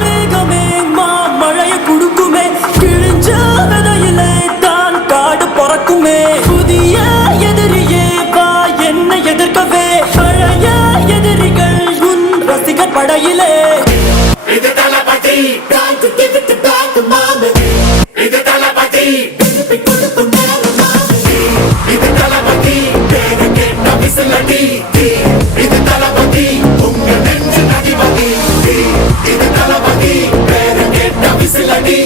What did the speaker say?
மேகமே மழைய குடுக்குமே, கிழிஞ்ச விதையிலே தான் காடு பொறக்குமே. புதிய எதிரியே வா என்னை எதிர்க்கவே, பழைய எதிரிகள் உன் ரசிகர் படையிலே. இது தளபதி, time to give it back to mama. இது தளபதி, திருப்பி கொடுக்கும் நேரம் மாமி. இது தளபதி, பேரு கேட்ட விசிலடி. இது தளபதி, உங்க நெஞ்சு அதிபதி. இது தளபதி, பேரு கேட்ட விசிலடி.